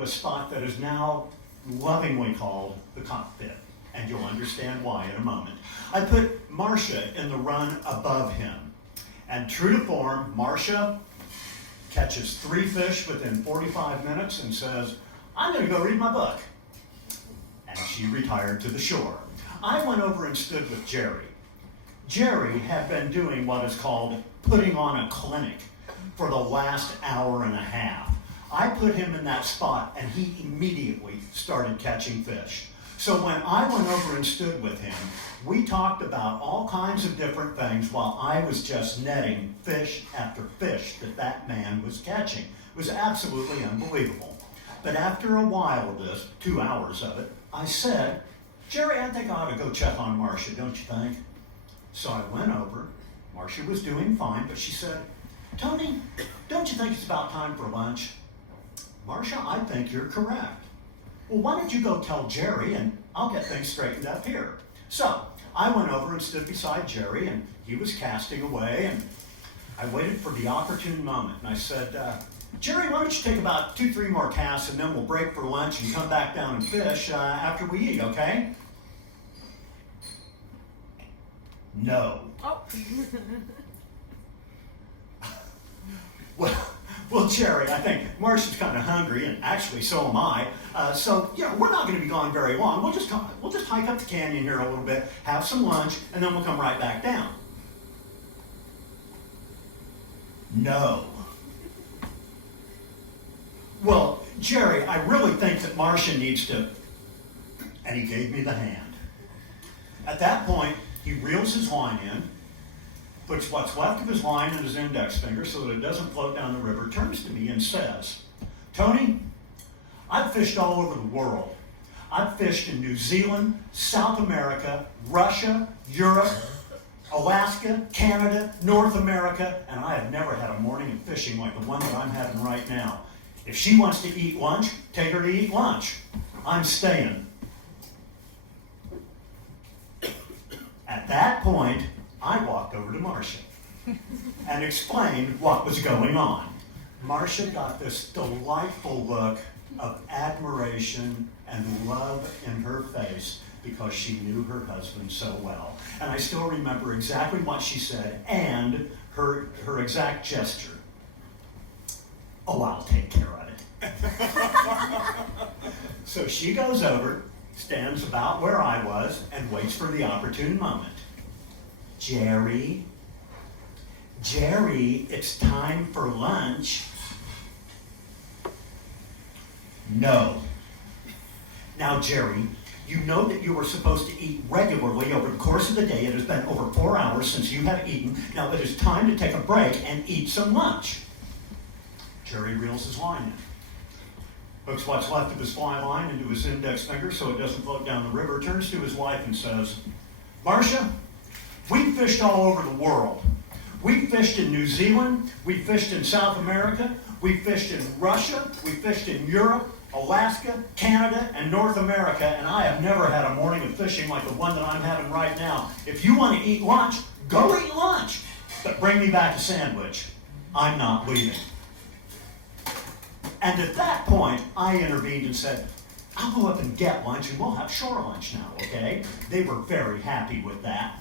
into a spot that is now lovingly called the cockpit, and you'll understand why in a moment. I put Marcia in the run above him, and true to form, Marcia catches 3 fish within 45 minutes and says, "I'm going to go read my book." And she retired to the shore. I went over and stood with Jerry. Jerry had been doing what is called putting on a clinic for the last hour and a half. I put him in that spot, and he immediately started catching fish. So when I went over and stood with him, we talked about all kinds of different things while I was just netting fish after fish that man was catching. It was absolutely unbelievable. But after a while of this, 2 hours of it, I said, "Jerry, I think I ought to go check on Marcia, don't you think?" So I went over. Marcia was doing fine, but she said, "Tony, don't you think it's about time for lunch?" "Marcia, I think you're correct." "Well, why don't you go tell Jerry and I'll get things straightened up here." So I went over and stood beside Jerry, and he was casting away, and I waited for the opportune moment, and I said, "Jerry, why don't you take about 2-3 more casts, and then we'll break for lunch and come back down and fish after we eat, okay?" "No." Oh. Well, Jerry, I think Marcia's kind of hungry, and actually so am I. So, we're not going to be gone very long. We'll just hike up the canyon here a little bit, have some lunch, and then we'll come right back down. "No." "Well, Jerry, I really think that Marcia needs to," and he gave me the hand. At that point, he reels his line in, puts what's left of his line in his index finger so that it doesn't float down the river, turns to me and says, "Tony, I've fished all over the world. I've fished in New Zealand, South America, Russia, Europe, Alaska, Canada, North America, and I have never had a morning of fishing like the one that I'm having right now. If she wants to eat lunch, take her to eat lunch. I'm staying." At that point, I walked over to Marcia and explained what was going on. Marcia got this delightful look of admiration and love in her face because she knew her husband so well. And I still remember exactly what she said and her exact gesture. "Oh, I'll take care of it." So she goes over, stands about where I was, and waits for the opportune moment. Jerry, it's time for lunch." "No." "Now, Jerry, you know that you were supposed to eat regularly over the course of the day. It has been over 4 hours since you have eaten. Now it is time to take a break and eat some lunch." Jerry reels his line in, hooks what's left of his fly line into his index finger so it doesn't float down the river, turns to his wife and says, "Marcia, we fished all over the world. We fished in New Zealand, we fished in South America, we fished in Russia, we fished in Europe, Alaska, Canada, and North America, and I have never had a morning of fishing like the one that I'm having right now. If you want to eat lunch, go eat lunch, but bring me back a sandwich. I'm not leaving." And at that point, I intervened and said, "I'll go up and get lunch, and we'll have shore lunch now, okay?" They were very happy with that.